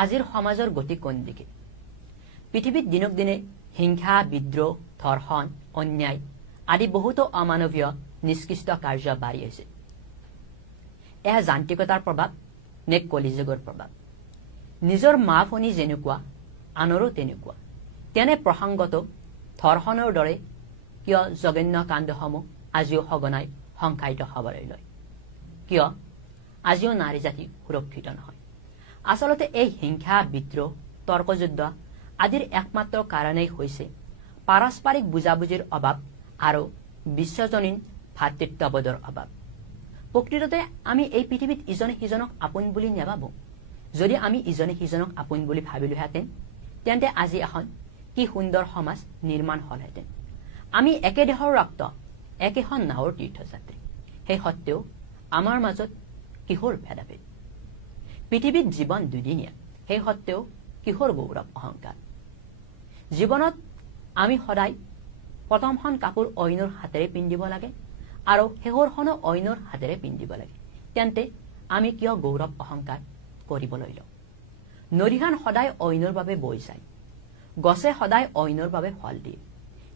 আজিৰ সমাজৰ গতি কোন দিকে পৃথিৱীত দিনক দিনে হিংসা বিদ্ৰোহ ধৰ্ষণ অন্যায় আদি বহুতো অমানৱীয় নিষ্কৃষ্ট কাৰ্য বাঢ়ি আছে এয়া যান্ত্ৰিকতাৰ প্ৰভাৱ নে কলিযুগৰ প্ৰভাৱ নিজৰ মা ভনী যেনেকুৱা আনৰো তেনেকুৱা তেনে প্ৰসংগত ধৰ্ষণৰ দৰে কিয় জঘন্য কাণ্ডসমূহ আজিও সঘনাই সংঘায়িত হ'বলৈ লয় কিয় আজিও নাৰী জাতি সুৰক্ষিত নহয় আচলতে এই হিংসা বিদ্ৰোহ তৰ্কযুদ্ধ আদিৰ একমাত্ৰ কাৰণেই হৈছে পাৰস্পৰিক বুজাবুজিৰ অভাৱ আৰু বিশ্বজনীন ভাতৃত্ববোধৰ অভাৱ প্ৰকৃততে আমি এই পৃথিৱীত ইজনে সিজনক আপোন বুলি নেভাবো যদি আমি ইজনে সিজনক আপোন বুলি ভাবিলোহেঁতেন তেন্তে আজি এখন কি সুন্দৰ সমাজ নিৰ্মাণ হলহেঁতেন আমি একে দেহৰ ৰক্ত একেখন নাৱৰ তীৰ্থযাত্ৰী সেই সত্ত্বেও আমাৰ মাজত কিহৰ ভেদাভেদ পৃথিৱীত জীৱন দুদিনীয়া সেই সত্ত্বেও কিহৰ গৌৰৱ অহংকাৰ জীৱনত আমি সদায় প্ৰথমখন কাপোৰ অইনৰ হাতেৰে পিন্ধিব লাগে আৰু শেষৰখনো অইনৰ হাতেৰে পিন্ধিব লাগে তেন্তে আমি কিয় গৌৰৱ অহংকাৰ কৰিবলৈ লওঁ নদীখন সদায় অইনৰ বাবে বৈ যায় গছে সদায় অইনৰ বাবে ফল দিয়ে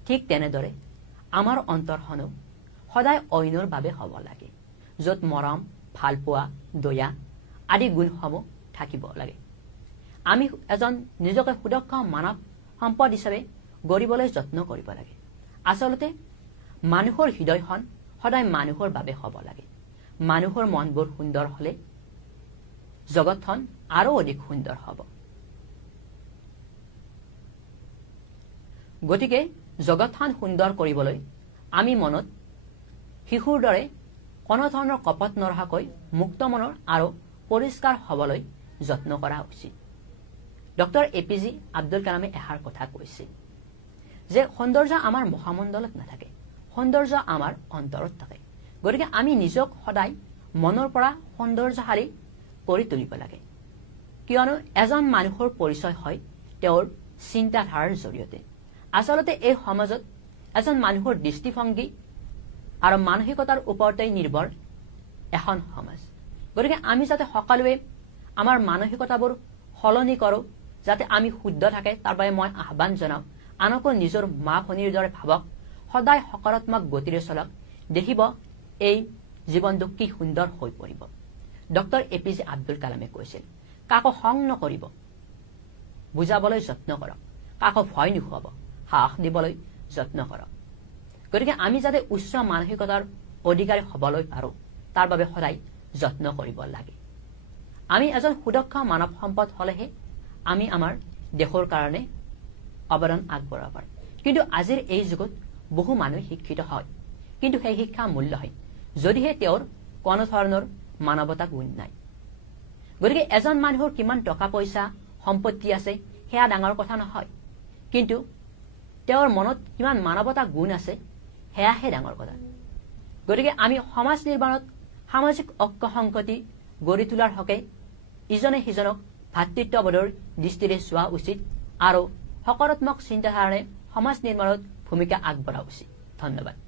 ঠিক তেনেদৰে আমাৰ অন্তৰখনো সদায় অইনৰ বাবে হ'ব লাগে য'ত মৰম ভালপোৱা দয়া আদি গুণসমূহ থাকিব লাগে আমি এজন নিজকে সুদক্ষ মানৱ সম্পদ হিচাপে গঢ়িবলৈ যত্ন কৰিব লাগে আচলতে মানুহৰ হৃদয়খন সদায় মানুহৰ বাবে হ'ব লাগে মানুহৰ মনবোৰ সুন্দৰ হলে জগতখন আৰু অধিক সুন্দৰ হ'ব গতিকে জগতখন সুন্দৰ কৰিবলৈ আমি মনত শিশুৰ দৰে কোনো ধৰণৰ কপট নৰহাকৈ মুক্ত মনৰ আৰু পৰিষ্কাৰ হ'বলৈ যত্ন কৰা উচিত ডক্টৰ এপিজে আব্দুল কালামে এষাৰ কথা কৈছিল যে সৌন্দৰ্য আমাৰ মহামণ্ডলত নাথাকে সৌন্দৰ্য আমাৰ অন্তৰত থাকে গতিকে আমি নিজক সদায় মনৰ পৰা সৌন্দৰ্যশালী কৰি তুলিব লাগে কিয়নো এজন মানুহৰ পৰিচয় হয় তেওঁৰ চিন্তাধাৰাৰ জৰিয়তে আচলতে এই সমাজত এজন মানুহৰ দৃষ্টিভংগী আৰু মানসিকতাৰ ওপৰতে নিৰ্ভৰ এখন সমাজ গতিকে আমি যাতে সকলোৱে আমাৰ মানসিকতাবোৰ সলনি কৰোঁ যাতে আমি শুদ্ধ থাকে তাৰ বাবে মই আহ্বান জনাওঁ আনকো নিজৰ মা ভনীৰ দৰে ভাবক সদায় সকাৰাত্মক গতিৰে চলক দেখিব এই জীৱনটো কি সুন্দৰ হৈ পৰিব ডক্টৰ এপিজে আব্দুল কালামে কৈছিল কাকো খং নকৰিব বুজাবলৈ যত্ন কৰক কাকো ভয় নুখুৱাব সাহস দিবলৈ যত্ন কৰক গতিকে আমি যাতে উচ্চ মানসিকতাৰ অধিকাৰী হ'বলৈ পাৰোঁ তাৰ বাবে সদায় যত্ন কৰিব লাগে আমি এজন সুদক্ষ মানৱ সম্পদ হলেহে আমি আমাৰ দেশৰ কাৰণে অৱদান আগবঢ়াব পাৰিম কিন্তু আজিৰ এই যুগত বহু মানুহ শিক্ষিত হয় কিন্তু সেই শিক্ষা মূল্যহীন যদিহে তেওঁৰ কোনো ধৰণৰ মানৱতা গুণ নাই গতিকে এজন মানুহৰ কিমান টকা পইচা সম্পত্তি আছে সেয়া ডাঙৰ কথা নহয় কিন্তু তেওঁৰ মনত কিমান মানৱতা গুণ আছে সেয়াহে ডাঙৰ কথা গতিকে আমি সমাজ নিৰ্মাণত সামাজিক ঐক্য সংহতি গঢ়ি তোলাৰ হকে ইজনে সিজনক ভাতৃত্ববোধৰ দৃষ্টিৰে চোৱা উচিত আৰু সকাৰাত্মক চিন্তাধাৰাৰে সমাজ নিৰ্মাণত ভূমিকা আগবঢ়োৱা উচিত ধন্যবাদ